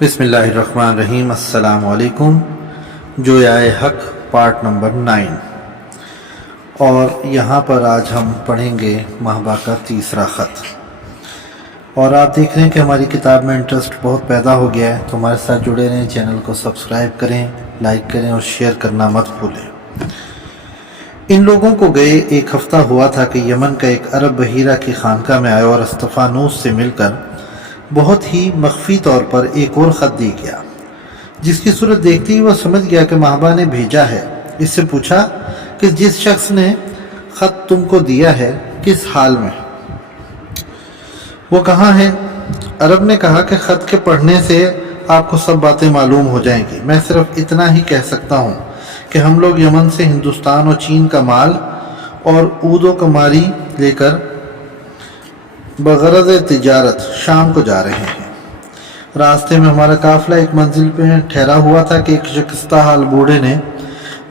بسم اللہ الرحمن الرحیم۔ السلام علیکم۔ جویائے حق پارٹ نمبر 9، اور یہاں پر آج ہم پڑھیں گے محبا کا تیسرا خط۔ اور آپ دیکھ رہے ہیں کہ ہماری کتاب میں انٹرسٹ بہت پیدا ہو گیا ہے، تو ہمارے ساتھ جڑے رہیں، چینل کو سبسکرائب کریں، لائک کریں اور شیئر کرنا مت بھولیں۔ ان لوگوں کو گئے ایک ہفتہ ہوا تھا کہ یمن کا ایک عرب بحیرہ کی خانقاہ میں آئے اور استفانوس سے مل کر بہت ہی مخفی طور پر ایک اور خط دے گیا، جس کی صورت دیکھتے ہی وہ سمجھ گیا کہ محبا نے بھیجا ہے۔ اس سے پوچھا کہ جس شخص نے خط تم کو دیا ہے کس حال میں، وہ کہاں ہے؟ عرب نے کہا کہ خط کے پڑھنے سے آپ کو سب باتیں معلوم ہو جائیں گی، میں صرف اتنا ہی کہہ سکتا ہوں کہ ہم لوگ یمن سے ہندوستان اور چین کا مال اور عود و کماری لے کر بغرض تجارت شام کو جا رہے ہیں۔ راستے میں ہمارا قافلہ ایک منزل پہ ٹھہرا ہوا تھا کہ ایک شکستہ حال بوڑھے نے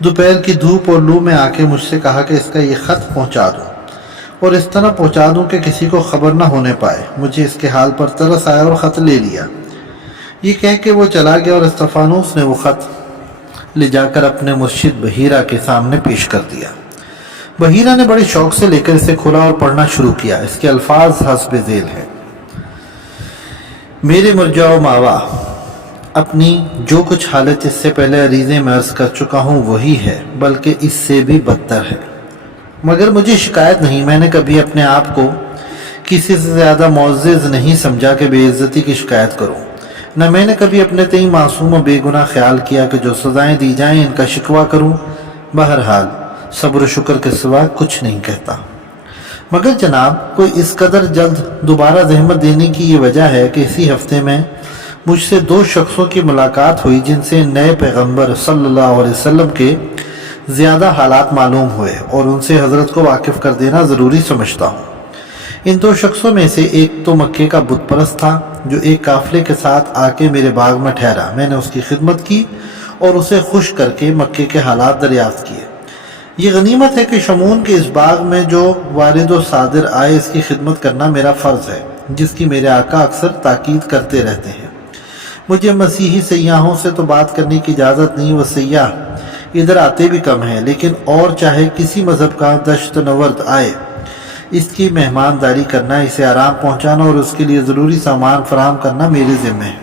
دوپہر کی دھوپ اور لو میں آ کے مجھ سے کہا کہ اس کا یہ خط پہنچا دوں، اور اس طرح پہنچا دوں کہ کسی کو خبر نہ ہونے پائے۔ مجھے اس کے حال پر ترس آیا اور خط لے لیا۔ یہ کہہ کے وہ چلا گیا اور استفانوس نے وہ خط لے جا کر اپنے مرشد بحیرہ کے سامنے پیش کر دیا۔ بحیرہ نے بڑے شوق سے لے کر اسے کھولا اور پڑھنا شروع کیا۔ اس کے الفاظ حسب ذیل ہیں: میرے مرجع و ماوا، اپنی جو کچھ حالت اس سے پہلے عریضے میں عرض کر چکا ہوں وہی ہے، بلکہ اس سے بھی بدتر ہے۔ مگر مجھے شکایت نہیں، میں نے کبھی اپنے آپ کو کسی سے زیادہ معزز نہیں سمجھا کہ بے عزتی کی شکایت کروں، نہ میں نے کبھی اپنے تئیں معصوم و بے گناہ خیال کیا کہ جو سزائیں دی جائیں ان کا شکوہ کروں۔ بہرحال صبر و شکر کے سوا کچھ نہیں کہتا۔ مگر جناب، کوئی اس قدر جلد دوبارہ زحمت دینے کی یہ وجہ ہے کہ اسی ہفتے میں مجھ سے دو شخصوں کی ملاقات ہوئی جن سے نئے پیغمبر صلی اللہ علیہ وسلم کے زیادہ حالات معلوم ہوئے، اور ان سے حضرت کو واقف کر دینا ضروری سمجھتا ہوں۔ ان دو شخصوں میں سے ایک تو مکے کا بت پرست تھا جو ایک قافلے کے ساتھ آ کے میرے باغ میں ٹھہرا۔ میں نے اس کی خدمت کی اور اسے خوش کر کے مکے کے حالات دریافت کیے۔ یہ غنیمت ہے کہ شمون کے اس باغ میں جو وارد و صادر آئے اس کی خدمت کرنا میرا فرض ہے، جس کی میرے آقا اکثر تاکید کرتے رہتے ہیں۔ مجھے مسیحی سیاحوں سے تو بات کرنے کی اجازت نہیں، وہ سیاح ادھر آتے بھی کم ہیں، لیکن اور چاہے کسی مذہب کا دشت نورد آئے، اس کی مہمانداری کرنا، اسے آرام پہنچانا اور اس کے لیے ضروری سامان فراہم کرنا میرے ذمہ ہے۔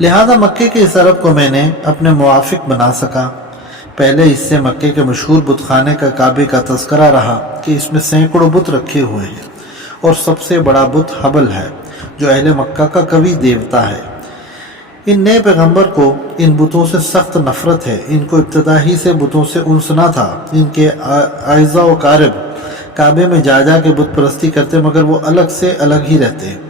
لہذا مکے کے اس عرب کو میں نے اپنے موافق بنا سکا۔ پہلے اس سے مکے کے مشہور بت خانے کا کعبے کا تذکرہ رہا کہ اس میں سینکڑوں بت رکھے ہوئے ہیں، اور سب سے بڑا بت حبل ہے جو اہل مکہ کا قوی دیوتا ہے۔ ان نئے پیغمبر کو ان بتوں سے سخت نفرت ہے۔ ان کو ابتدا ہی سے بتوں سے انس نہ تھا۔ ان کے اعزاء و قارب کعبے میں جا جا کے بت پرستی کرتے، مگر وہ الگ سے الگ ہی رہتے ہیں۔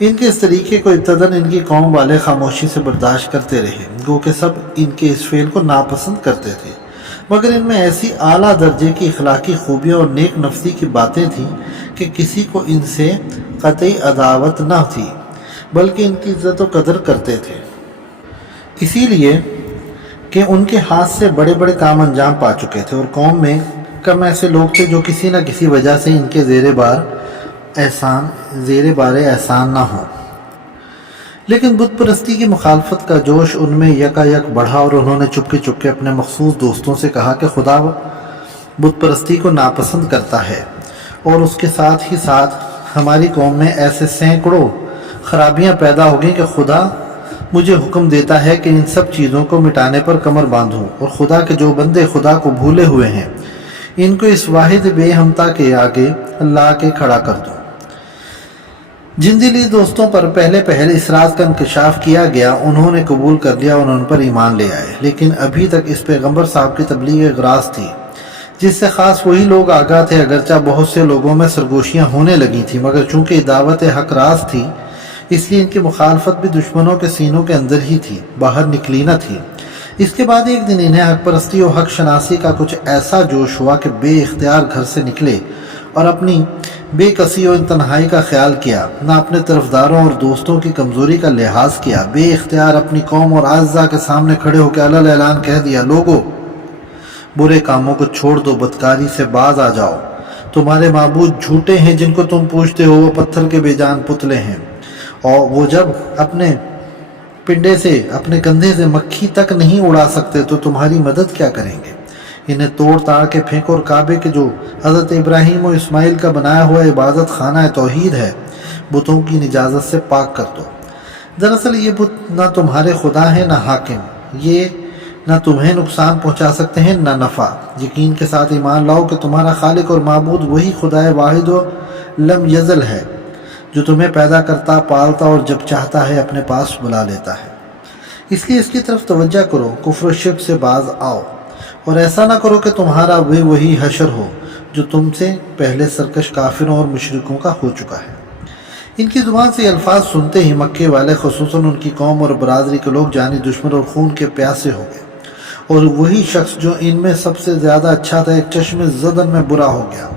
ان کے اس طریقے کو ابتداً ان کی قوم والے خاموشی سے برداشت کرتے رہے، گو کہ سب ان کے اس فعل کو ناپسند کرتے تھے، مگر ان میں ایسی اعلیٰ درجے کی اخلاقی خوبیاں اور نیک نفسی کی باتیں تھیں کہ کسی کو ان سے قطعی عداوت نہ تھی، بلکہ ان کی عزت و قدر کرتے تھے، اسی لیے کہ ان کے ہاتھ سے بڑے بڑے کام انجام پا چکے تھے، اور قوم میں کم ایسے لوگ تھے جو کسی نہ کسی وجہ سے ان کے زیر بار احسان نہ ہوں۔ لیکن بت پرستی کی مخالفت کا جوش ان میں یکا یک بڑھا، اور انہوں نے چپکے چپکے اپنے مخصوص دوستوں سے کہا کہ خدا بت پرستی کو ناپسند کرتا ہے، اور اس کے ساتھ ہی ساتھ ہماری قوم میں ایسے سینکڑوں خرابیاں پیدا ہو گئیں کہ خدا مجھے حکم دیتا ہے کہ ان سب چیزوں کو مٹانے پر کمر باندھوں، اور خدا کے جو بندے خدا کو بھولے ہوئے ہیں ان کو اس واحد بے ہمتا کے آگے اللہ کے کھڑا کر دوں۔ جن دلی دوستوں پر پہلے اس راز کا انکشاف کیا گیا، انہوں نے قبول کر لیا اور ان پر ایمان لے آئے، لیکن ابھی تک اس پیغمبر صاحب کی تبلیغ ایک راز تھی جس سے خاص وہی لوگ آگاہ تھے۔ اگرچہ بہت سے لوگوں میں سرگوشیاں ہونے لگی تھیں، مگر چونکہ دعوت حق راز تھی، اس لیے ان کی مخالفت بھی دشمنوں کے سینوں کے اندر ہی تھی، باہر نکلی نہ تھی۔ اس کے بعد ایک دن انہیں حق پرستی و حق شناسی کا کچھ ایسا جوش ہوا کہ بے اختیار گھر سے نکلے اور اپنی بے کسی و تنہائی کا خیال کیا، نہ اپنے طرفداروں اور دوستوں کی کمزوری کا لحاظ کیا۔ بے اختیار اپنی قوم اور اعزاء کے سامنے کھڑے ہو کے علل اعلان کہہ دیا: لوگو، برے کاموں کو چھوڑ دو، بدکاری سے باز آ جاؤ، تمہارے معبود جھوٹے ہیں، جن کو تم پوجتے ہو وہ پتھر کے بے جان پتلے ہیں، اور وہ جب اپنے पिंडे से अपने कंधे से मक्खी तक नहीं उड़ा सकते तो तुम्हारी मदद क्या करेंगे। इन्हें तोड़ ताड़ के फेंको और काबे के जो हज़रत इब्राहीम और इस्माइल का बनाया हुआ इबादत खाना तौहीद है बुतों की निजाजत से पाक कर दो। दरअसल ये बुत ना तुम्हारे खुदा हैं ना हाकिम, ये ना तुम्हें नुकसान पहुंचा सकते हैं ना नफ़ा। यकीन के साथ ईमान लाओ कि तुम्हारा खालिक और माबूद वही खुदाए वाहिद और लम यज़ल है जो तुम्हें पैदा करता पालता और जब चाहता है अपने पास बुला लेता है। इसलिए इसकी तरफ तवज्जो करो, कुफ्र शिर्क से बाज आओ और ऐसा ना करो कि तुम्हारा वही हशर हो जो तुमसे पहले सरकश काफिरों और मुशरिकों का हो चुका है। इनकी ज़ुबान से अल्फाज सुनते ही मक्के वाले खुसूसन उनकी कौम और बरादरी के लोग जानी दुश्मन और खून के प्यासे हो गए और वही शख्स जो इनमें सबसे ज़्यादा अच्छा था एक चश्मे ज़दन में बुरा हो गया।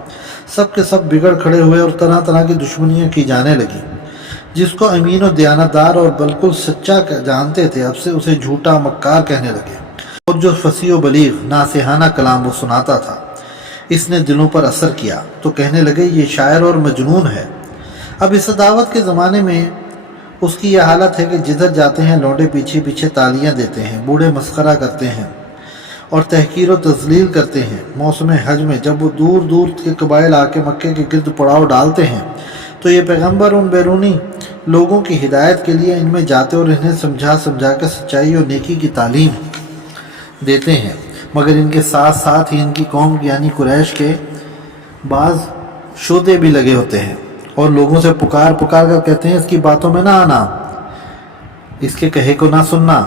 सब के सब बिगड़ खड़े हुए और तरह तरह की दुश्मनियाँ की जाने लगी। जिसको अमीन और दयानतदार और बिल्कुल सच्चा जानते थे अब से उसे झूठा मक्कार कहने लगे और जो फसी व बलीग नासिहाना कलाम वो सुनाता था इसने दिलों पर असर किया तो कहने लगे ये शायर और मजनून है। अब इस दावत के ज़माने में उसकी यह हालत है कि जिधर जाते हैं लौंडे पीछे पीछे तालियां देते हैं, बूढ़े मस्खरा करते हैं और तहकीर व तज़लील करते हैं। मौसम हज में जब वो दूर दूर के कबाइल आके मक्के के गिर्द पड़ाव डालते हैं तो ये पैगंबर उन बैरूनी लोगों की हिदायत के लिए इनमें जाते और इन्हें समझा समझा कर सच्चाई और नेकी की तालीम देते हैं। मगर इनके साथ साथ ही इनकी कौम यानी कुरैश के बाज़ शोधे भी लगे होते हैं और लोगों से पुकार पुकार कर कहते हैं इसकी बातों में ना आना, इसके कहे को ना सुनना,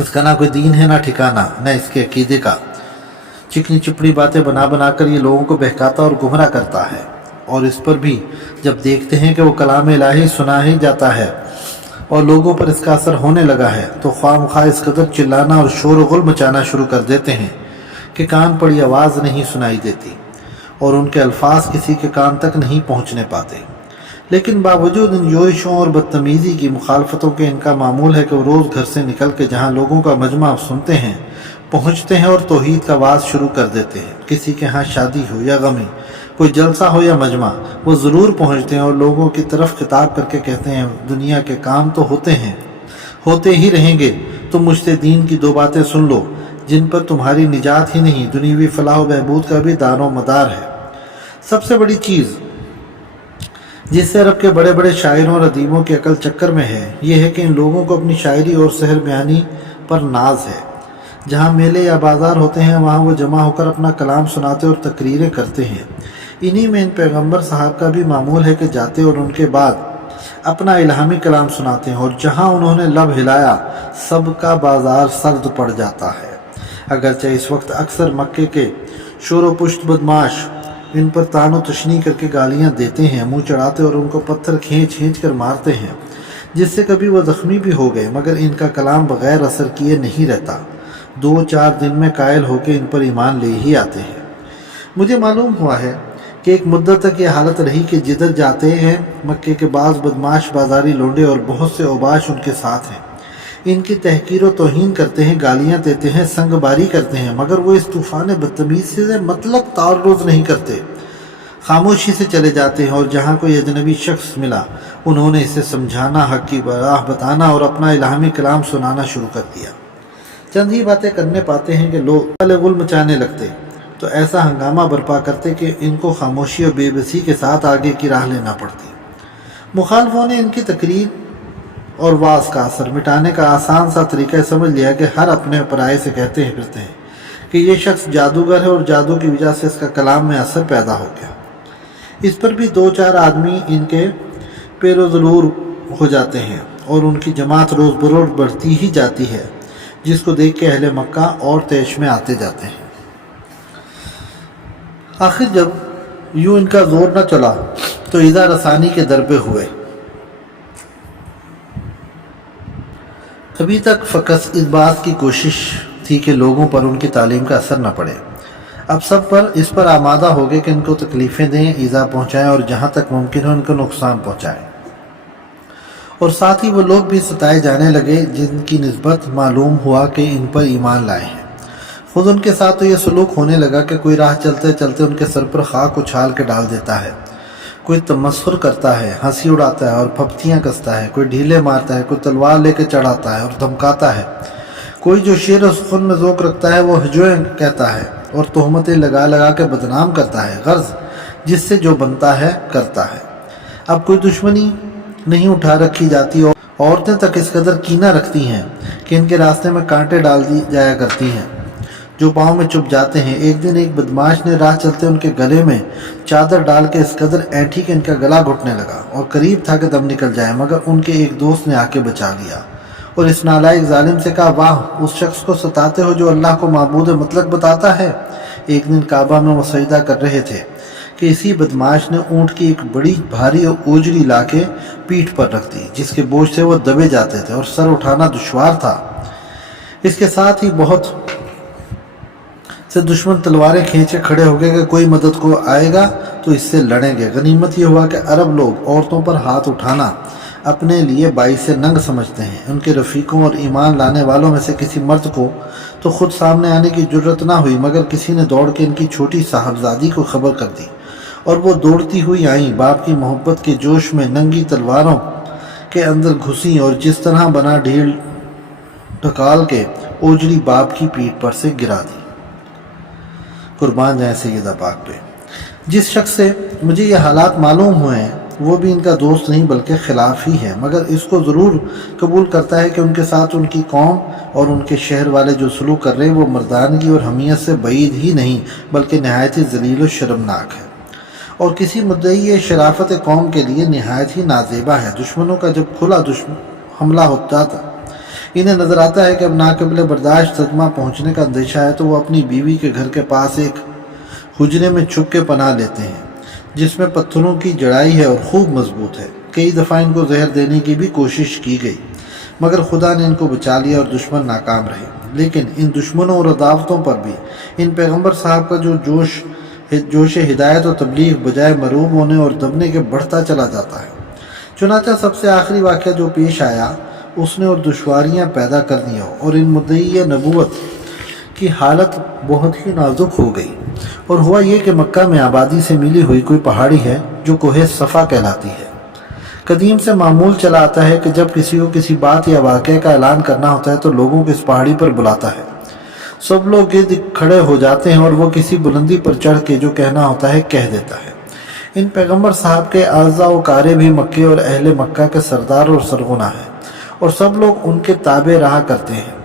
इसका ना कोई दीन है ना ठिकाना ना इसके अकीदे का। चिकनी चुपड़ी बातें बना बना कर ये लोगों को बहकाता और गुमराह करता है और इस पर भी जब देखते हैं कि वो कलाम इलाही सुना ही जाता है और लोगों पर इसका असर होने लगा है तो ख्वामख्वाह इस कदर चिल्लाना और शोर गुल मचाना शुरू कर देते हैं कि कान पड़ी आवाज़ नहीं सुनाई देती और उनके अल्फाज किसी के कान तक नहीं पहुंचने पाते। लेकिन बावजूद इन योशियों और बदतमीज़ी की मुखालफतों के इनका मामूल है कि वो रोज़ घर से निकल के जहाँ लोगों का मजमा सुनते हैं पहुँचते हैं और तौहीद का आवाज़ शुरू कर देते हैं। किसी के यहाँ शादी हो या गमी, कोई जलसा हो या मजमा, वो ज़रूर पहुँचते हैं और लोगों की तरफ खिताब करके कहते हैं दुनिया के काम तो होते हैं, होते ही रहेंगे, तुम मुझसे दीन की दो बातें सुन लो जिन पर तुम्हारी निजात ही नहीं दुनियावी फलाह बहबूद का भी दारो मदार है। सबसे बड़ी चीज़ जिससे अरब के बड़े बड़े शायरों और अदीबों के अकल चक्कर में है ये है कि इन लोगों को अपनी शायरी और सहर बयानी पर नाज है। जहाँ मेले या बाजार होते हैं वहाँ वो जमा होकर अपना कलाम सुनाते और तकरीरें करते हैं। इन्हीं में इन पैगंबर साहब का भी मामूल है कि जाते और उनके बाद अपना इल्हामी कलाम सुनाते हैं और जहाँ उन्होंने लब हिलाया सबका बाजार सर्द पड़ जाता है। अगरचे इस वक्त अक्सर मक्के के शोर व पुश्त बदमाश इन पर तानो तशनी करके गालियां देते हैं, मुंह चढ़ाते और उनको पत्थर खींच खींच कर मारते हैं जिससे कभी वो ज़ख्मी भी हो गए, मगर इनका कलाम बग़ैर असर किए नहीं रहता। 2-4 दिन में कायल होकर इन पर ईमान ले ही आते हैं। मुझे मालूम हुआ है कि एक मुद्दत तक ये हालत रही कि जिधर जाते हैं मक्के के बाज़ बदमाश बाजारी लोंडे और बहुत से औबाश उनके साथ हैं। इनकी तहकीर व तौहीन करते हैं, गालियाँ देते हैं, संगबारी करते हैं, मगर वो इस तूफ़ान बदतमीज़ से मतलब तारुज़ नहीं करते, खामोशी से चले जाते हैं। और जहाँ कोई अजनबी शख्स मिला उन्होंने इसे समझाना, हक़ की राह बताना और अपना इल्हामी कलाम सुनाना शुरू कर दिया। चंद ही बातें करने पाते हैं कि लोग गुल मचाने लगते तो ऐसा हंगामा बर्पा करते कि इनको खामोशी और बेबसी के साथ आगे की राह लेना पड़ती। मुखालफों ने इनकी तकरीर और वास का असर मिटाने का आसान सा तरीका समझ लिया कि हर अपने पराये से कहते हैं फिरते हैं कि ये शख्स जादूगर है और जादू की वजह से इसका कलाम में असर पैदा हो गया। इस पर भी 2-4 आदमी इनके पेरो ज़रूर हो जाते हैं और उनकी जमात रोज़ बरोज़ बढ़ती ही जाती है जिसको देख के अहले मक्का और तैश में आते जाते हैं। आखिर जब यूँ इनका जोर न चला तो ईज़ा रसानी के दर पे हुए। अभी तक फ़कत इस बात की कोशिश थी कि लोगों पर उनकी तालीम का असर न पड़े। अब सब पर इस पर आमादा हो गए कि इनको तकलीफ़ें दें, ईज़ा पहुँचाएँ और जहाँ तक मुमकिन हो इनको नुकसान पहुँचाएँ। और साथ ही वो लोग भी सताए जाने लगे जिनकी निस्बत मालूम हुआ कि इन पर ईमान लाए हैं। खुद उनके साथ तो ये सलूक होने लगा कि कोई राह चलते चलते उनके सर पर खाक उछाल के डाल देता है, कोई तमस्खुर करता है, हंसी उड़ाता है और फप्तियाँ कसता है, कोई ढीले मारता है, कोई तलवार लेकर चढ़ाता है और धमकाता है, कोई जो शेर और सुखन में ज़ोक रखता है वो हजोएं कहता है और तोहमतें लगा लगा के बदनाम करता है, गर्ज जिससे जो बनता है करता है। अब कोई दुश्मनी नहीं उठा रखी जाती और औरतें तक इस कदर कीना रखती हैं कि इनके रास्ते में कांटे डाल दी जाया करती हैं जो पाँव में चुभ जाते हैं। एक दिन एक बदमाश ने राह चलते उनके गले में चादर डाल के इस कदर ऐंठी कि इनका गला घुटने लगा और करीब था कि दम निकल जाए, मगर उनके एक दोस्त ने आके बचा लिया और इस नालायक जालिम से कहा, वाह, उस शख्स को सताते हो जो अल्लाह को माबूद मुतलक बताता है। एक दिन काबा में वो सजदा कर रहे थे कि इसी बदमाश ने ऊँट की एक बड़ी भारी ओजरी लाके पीठ पर रख दी जिसके बोझ से वो दबे जाते थे और सर उठाना दुश्वार था। इसके साथ ही बहुत से दुश्मन तलवारें खींचे खड़े हो गए कि कोई मदद को आएगा तो इससे लड़ेंगे। गनीमत ये हुआ कि अरब लोग औरतों पर हाथ उठाना अपने लिए बाइस नंग समझते हैं। उनके रफ़ीकों और ईमान लाने वालों में से किसी मर्द को तो खुद सामने आने की जुर्रत ना हुई, मगर किसी ने दौड़ के इनकी छोटी साहबजादी को खबर कर दी और वो दौड़ती हुई आई, बाप की मोहब्बत के जोश में नंगी तलवारों के अंदर घुसी और जिस तरह बना ढील ढकाल के ओजरी बाप की पीठ पर से गिरा दी। कुर्बान जाए सैयदा पाक पे। जिस शख्स से मुझे ये हालात मालूम हुए हैं वो भी इनका दोस्त नहीं बल्कि खिलाफ ही है, मगर इसको ज़रूर कबूल करता है कि उनके साथ उनकी कौम और उनके शहर वाले जो सलूक कर रहे हैं वो मर्दानगी और हमीयत से बईद ही नहीं बल्कि नहायत ही ज़लील और शर्मनाक है और किसी मुद्दई ये शराफत कौम के लिए नहायत ही नाजेबा है। दुश्मनों का जब खुला हमला होता था इन्हें नज़र आता है कि अब नाक़ाबिल बर्दाश्त सदमा पहुँचने का अंदेशा है तो वो अपनी बीवी के घर के पास एक हुजरे में छुप के पनाह लेते हैं जिसमें पत्थरों की जड़ाई है और खूब मजबूत है। कई दफ़ा इनको जहर देने की भी कोशिश की गई मगर खुदा ने इनको बचा लिया और दुश्मन नाकाम रहे। लेकिन इन दुश्मनों और अदावतों पर भी इन पैगम्बर साहब का जो जोश हिदायत और तबलीग बजाय मरूब होने और दबने के बढ़ता चला जाता है। चुनाचा सबसे आखिरी वाक़या जो पेश आया उसने और दुश्वारियाँ पैदा कर दिया और इन मुद्दई नबूवत की हालत बहुत ही नाजुक हो गई। और हुआ ये कि मक्का में आबादी से मिली हुई कोई पहाड़ी है जो कोहे सफ़ा कहलाती है। कदीम से मामूल चला आता है कि जब किसी को किसी बात या वाक़े का ऐलान करना होता है तो लोगों को इस पहाड़ी पर बुलाता है। सब लोग गिर्द खड़े हो जाते हैं और वो किसी बुलंदी पर चढ़ के जो कहना होता है कह देता है। इन पैगम्बर साहब के आज़ा व कारे भी मक्के और अहले मक्का के सरदार और सरगुना हैं और सब लोग उनके ताबे रहा करते हैं।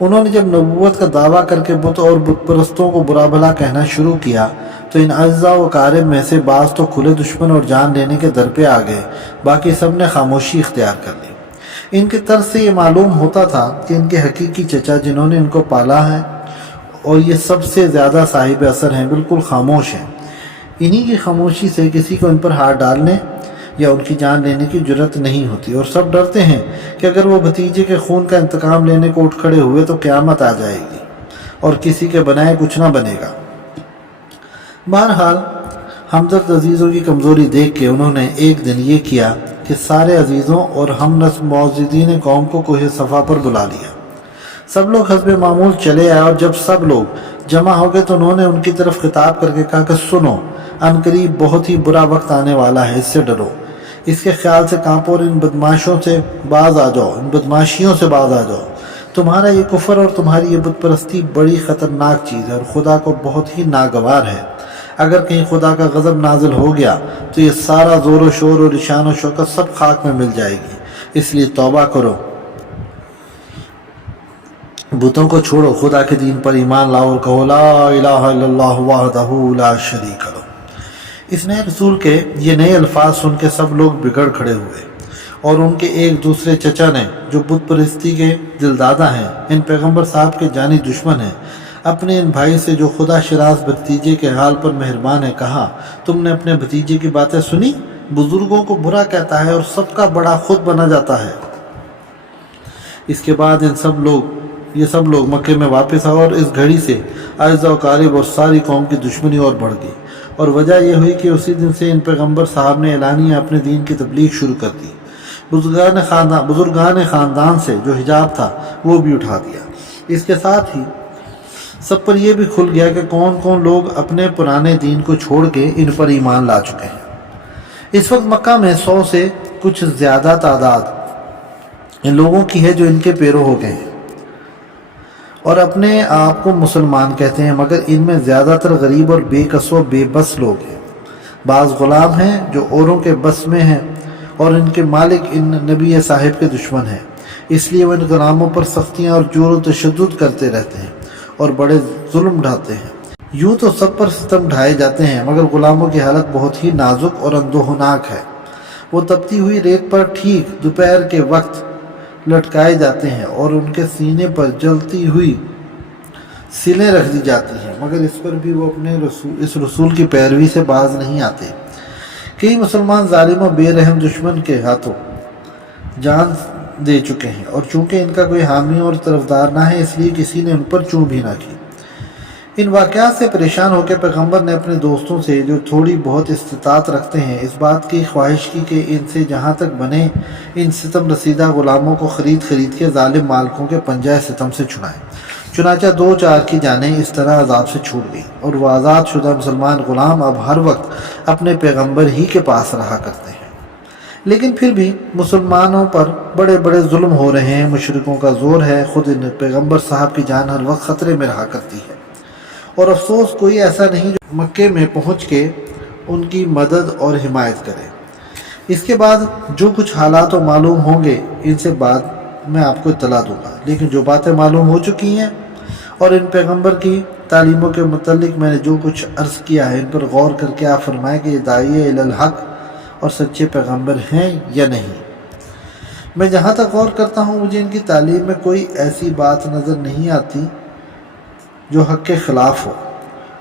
उन्होंने जब नबूवत का दावा करके बुत और बुत परस्तों को बुरा भला कहना शुरू किया तो इन अज्जा व कारब में से बाज़ तो खुले दुश्मन और जान लेने के दर पे आ गए, बाकी सब ने खामोशी इख्तियार कर ली। इनके तर्ज से ये मालूम होता था कि इनके हकीकी चचा जिन्होंने इनको पाला है और ये सबसे ज़्यादा साहिब असर हैं बिल्कुल खामोश हैं। इन्हीं की खामोशी से किसी को इन पर हाथ डालने या उनकी जान लेने की जुर्रत नहीं होती और सब डरते हैं कि अगर वो भतीजे के खून का इंतकाम लेने को उठ खड़े हुए तो क़यामत आ जाएगी और किसी के बनाए कुछ ना बनेगा। बहरहाल हमदर्द अजीज़ों की कमज़ोरी देख के उन्होंने एक दिन ये किया कि सारे अजीज़ों और हम नस्ब मौजूदीन कौम को कोहे सफ़ा पर बुला लिया। सब लोग हस्बे मामूल चले आए और जब सब लोग जमा हो गए तो उन्होंने उनकी तरफ खिताब करके कहा कि सुनो, अनकरीब बहुत ही बुरा वक्त आने वाला है, इससे डरो, इसके ख्याल से कांपो और इन बदमाशों से बाज आ जाओ, इन बदमाशियों से बाज आ जाओ। तुम्हारा ये कुफर और तुम्हारी ये बुत परस्ती बड़ी ख़तरनाक चीज़ है और खुदा को बहुत ही नागवार है। अगर कहीं खुदा का गज़ब नाजिल हो गया तो ये सारा ज़ोर व शोर और ईशान व शौकत सब खाक में मिल जाएगी। इसलिए तौबा करो, बुतों को छोड़ो, खुदा के दीन पर ईमान लाओ और कहो ला इलाहा इल्लल्लाह वहदहू ला शरीक लो। इस नए रसूल के ये नए अल्फाज सुन के सब लोग बिगड़ खड़े हुए और उनके एक दूसरे चचा ने जो बुत परस्ती के दिलदादा हैं, इन पैगम्बर साहब के जानी दुश्मन हैं, अपने इन भाई से जो खुदा शरास भतीजे के हाल पर मेहरबान है कहा, तुमने अपने भतीजे की बातें सुनी? बुजुर्गों को बुरा कहता है और सबका बड़ा खुद बना जाता है। इसके बाद ये सब लोग मक्के में वापस आए और इस घड़ी से आयज़ा व क़ारिब और सारी कौम की दुश्मनी और बढ़ गई और वजह यह हुई कि उसी दिन से इन पैगम्बर साहब ने एलानिया अपने दीन की तबलीग शुरू कर दी। बुजुर्गान ख़ानदान से जो हिजाब था वो भी उठा दिया। इसके साथ ही सब पर यह भी खुल गया कि कौन कौन लोग अपने पुराने दीन को छोड़ के इन पर ईमान ला चुके हैं। इस वक्त मक्का में 100 से कुछ ज़्यादा तादाद इन लोगों की है जो इनके पैरों हो गए हैं और अपने आप को मुसलमान कहते हैं, मगर इनमें ज़्यादातर गरीब और बेकस व बेबस लोग हैं। बाज़ ग़ुलाम हैं जो औरों के बस में हैं और इनके मालिक इन नबी साहिब के दुश्मन हैं, इसलिए वो इन ग़ुलामों पर सख्तियाँ और जोर व तशद्दुद करते रहते हैं और बड़े जुल्म ढाते हैं। यूँ तो सब पर सितम ढाए जाते हैं, मगर ग़ुलामों की हालत बहुत ही नाजुक और अंदोहनाक है। वो तपती हुई रेत पर ठीक दोपहर के वक्त लटकाए जाते हैं और उनके सीने पर जलती हुई सिलें रख दी जाती हैं, मगर इस पर भी वो अपने इस रसूल की पैरवी से बाज नहीं आते। कई मुसलमान जालिम और बेरहम दुश्मन के हाथों जान दे चुके हैं और चूँकि इनका कोई हामी और तरफदार ना है, इसलिए किसी ने उन पर चूं भी ना की। इन वाक़यात से परेशान होकर पैगम्बर ने अपने दोस्तों से, जो थोड़ी बहुत इस्तिताअत रखते हैं, इस बात की ख्वाहिश की कि इनसे जहाँ तक बने इन सितम रसीदा ग़ुलामों को ख़रीद के ज़ालिम मालिकों के पंजाए सितम से छुड़ाएँ। चुनाचा 2-4 की जानें इस तरह अजाब से छूट गई और वह आज़ाद शुदा मुसलमान ग़ुलाम अब हर वक्त अपने पैगम्बर ही के पास रहा करते हैं। लेकिन फिर भी मुसलमानों पर बड़े बड़े जुल्म हो रहे हैं, मुशरिकों का ज़ोर है, ख़ुद इन पैगम्बर साहब की जान हर वक्त ख़तरे में रहा करती है और अफसोस कोई ऐसा नहीं जो मक्के में पहुँच के उनकी मदद और हिमायत करे। इसके बाद जो कुछ हालात मालूम होंगे इनसे बाद मैं आपको इत्तला दूँगा, लेकिन जो बातें मालूम हो चुकी हैं और इन पैगम्बर की तालीमों के मुतल्लिक मैंने जो कुछ अर्ज़ किया है, इन पर गौर करके आप फरमाएँ कि ये दाई इलल हक़ और सच्चे पैगम्बर हैं या नहीं। मैं जहाँ तक गौर करता हूँ, मुझे इनकी तालीम में कोई ऐसी बात नज़र नहीं आती जो हक़ के ख़िलाफ़ हो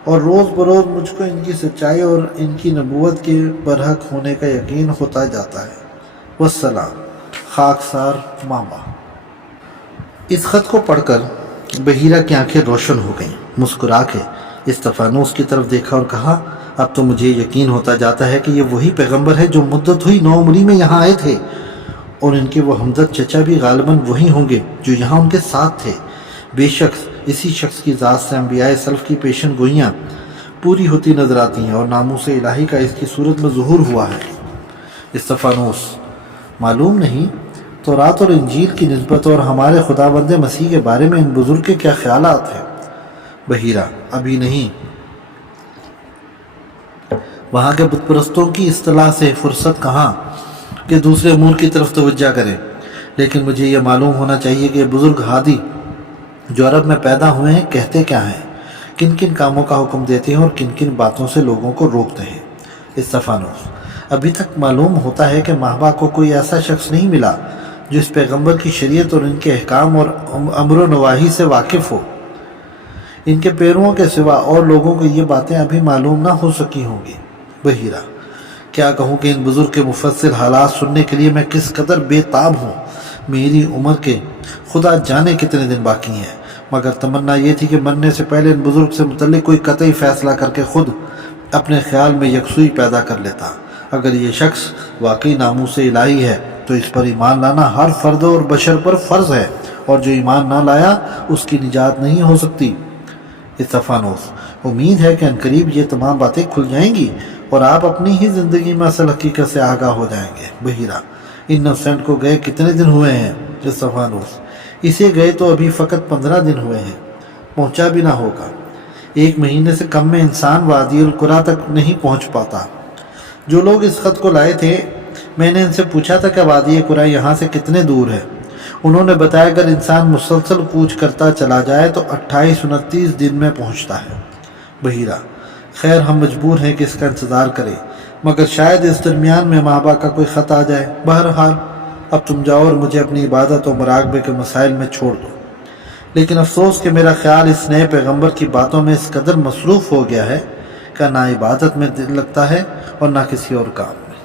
और रोज़ बरोज़ मुझको इनकी सच्चाई और इनकी नबूवत के बरहक होने का यकीन होता जाता है। वस्सलाम। खाकसार मामा। इस ख़त को पढ़कर बहीरा की आंखें रोशन हो गईं। मुस्कुरा के इस्तफ़ानूस की तरफ देखा और कहा, अब तो मुझे यकीन होता जाता है कि ये वही पैगम्बर है जो मुद्दत हुई नौमरी में यहाँ आए थे और इनके वो हमदर्द चचा भी गालिबन वही होंगे जो यहाँ उनके साथ थे। बेशक इसी शख्स की ज़ात से अंबियाए सल्फ़ की पेशन गोइयाँ पूरी होती नज़र आती हैं और नामूस इलाही का इसकी सूरत में ज़ुहूर हुआ है। इस्तफ़ानूस, मालूम नहीं तौरात और इंजील की निस्बत और हमारे खुदाबंद मसीह के बारे में इन बुज़ुर्ग के क्या ख्यालात हैं? बहीरा, अभी नहीं। वहाँ के बुतपरस्तों की इस्तिलाह से फुर्सत कहाँ कि दूसरे अमूर की तरफ तवज्जो करें, लेकिन मुझे यह मालूम होना चाहिए कि बुज़ुर्ग हादी जो अरब में पैदा हुए हैं कहते क्या हैं, किन किन कामों का हुक्म देते हैं और किन किन बातों से लोगों को रोकते हैं। इस्तफ़ानूस, अभी तक मालूम होता है कि महबा को कोई ऐसा शख्स नहीं मिला जो इस पैगम्बर की शरीयत और इनके अहकाम और अमर नवाही से वाकिफ़ हो। इनके पैरों के सिवा और लोगों को ये बातें अभी मालूम ना हो सकी होंगी। बहीरा, क्या कहूँ कि इन बुज़ुर्ग के मुफस्सिल हालात सुनने के लिए मैं किस कदर बेताब हूँ। मेरी उम्र के खुदा जाने कितने दिन बाकी हैं, मगर तमन्ना ये थी कि मरने से पहले इन बुज़ुर्ग से मुतल्लिक़ कोई कतई फ़ैसला करके ख़ुद अपने ख्याल में यकसुई पैदा कर लेता। अगर ये शख्स वाकई नामूस इलाही है तो इस पर ईमान लाना हर फ़र्द और बशर पर फ़र्ज़ है और जो ईमान ना लाया उसकी निजात नहीं हो सकती। इस्तफ़ानूस, उम्मीद है कि अनकरीब ये तमाम बातें खुल जाएंगी और आप अपनी ही ज़िंदगी में असल हकीकत से आगाह हो जाएंगे। बहीरा, इनोसेंट को गए कितने दिन हुए हैं? इस्तफ़ानूस, इसे गए तो अभी फ़कत 15 दिन हुए हैं, पहुँचा भी ना होगा। 1 महीने से कम में इंसान वादी अल कुरा तक नहीं पहुँच पाता। जो लोग इस ख़त को लाए थे, मैंने इनसे पूछा था कि वादी कुरा यहाँ से कितने दूर है। उन्होंने बताया अगर इंसान मुसलसल कूच करता चला जाए तो 28-29 दिन में पहुँचता है। बहीरा, खैर हम मजबूर हैं कि इसका इंतज़ार करें, मगर शायद इस दरमियान में महबा का कोई ख़त आ जाए। बहरहाल अब तुम जाओ और मुझे अपनी इबादत और मुराकबे के मसाइल में छोड़ दो। लेकिन अफसोस कि मेरा ख्याल इस नए पैगम्बर की बातों में इस कदर मसरूफ़ हो गया है कि ना इबादत में दिल लगता है और ना किसी और काम में।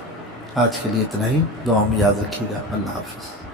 आज के लिए इतना ही। दुआ में याद रखिएगा। अल्लाह हाफ़िज़।